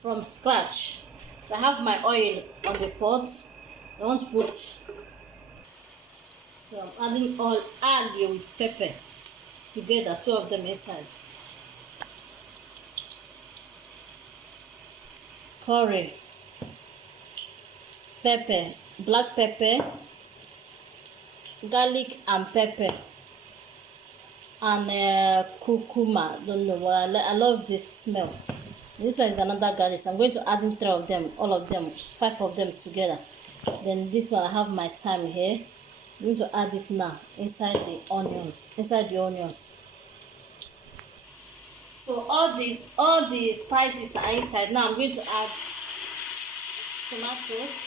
from scratch. So I have my oil on the pot. So I want to put, so I'm adding all algae with pepper together, 2 of them inside. Curry, pepper, black pepper, garlic and pepper, and curcuma. Don't know, but I love the smell. This one is another garlic. So I'm going to add in 3 of them, all of them, 5 of them together. Then this one I have my thyme here. I'm going to add it now inside the onions. So all the spices are inside. Now I'm going to add tomatoes.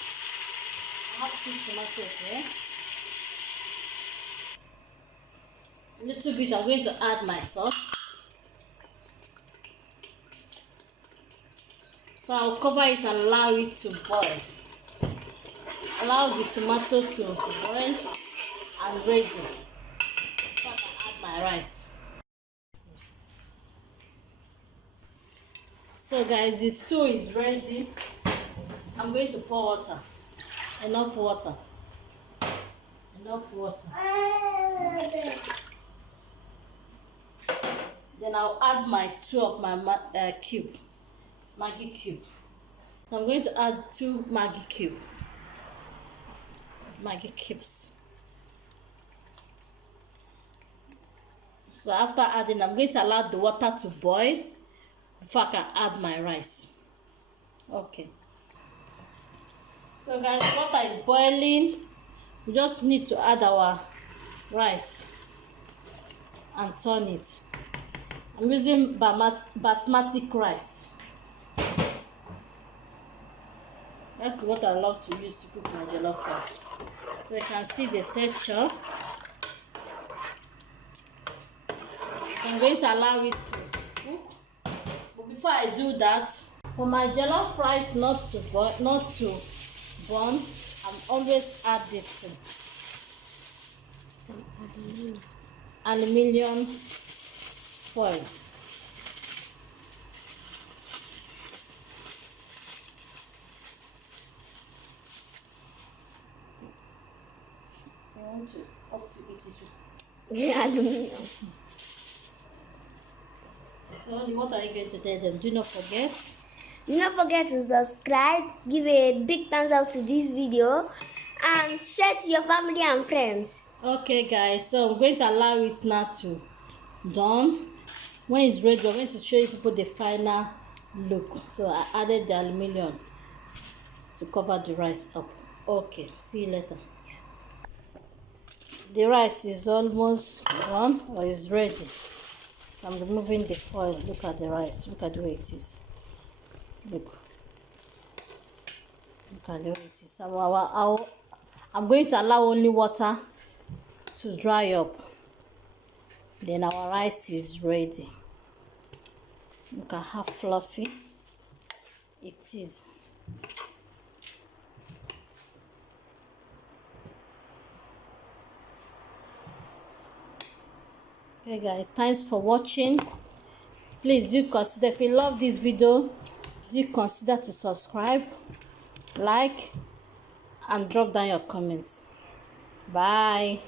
I have 2 tomatoes here. A little bit. I'm going to add my salt. So I'll cover it and allow it to boil. Allow the tomato to boil and ready. So I can add my rice. So guys, the stew is ready. I'm going to pour water. Enough water. Then I'll add my 2 of my Maggi cube. So I'm going to add 2 Maggi cubes. So after adding, I'm going to allow the water to boil before I can add my rice. Okay. So guys, water is boiling. We just need to add our rice and turn it. I'm using basmati rice. That's what I love to use to cook my jollof rice. So you can see the texture. I'm going to allow it to cook. But before I do that, for my jollof rice not to burn, I'm always add this thing. Aluminium foil. I want to also eat it. Yeah, aluminium. So what are you going to tell them? Do not forget to subscribe, give a big thumbs up to this video, and share to your family and friends. Okay guys, so I'm going to allow it now to done. When it's ready, I'm going to show you people the final look. So I added the aluminium to cover the rice up. Okay, see you later. The rice is almost done, or is ready. So I'm removing the foil. Look at the rice. Look at the way it is. Look at the way it is. So I'm going to allow only water to dry up. Then our rice is ready. Look at how fluffy it is. Okay guys, thanks for watching. Please do consider, if you love this video, do consider to subscribe, like, and drop down your comments. Bye.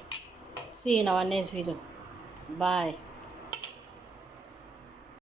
See you in our next video. Bye.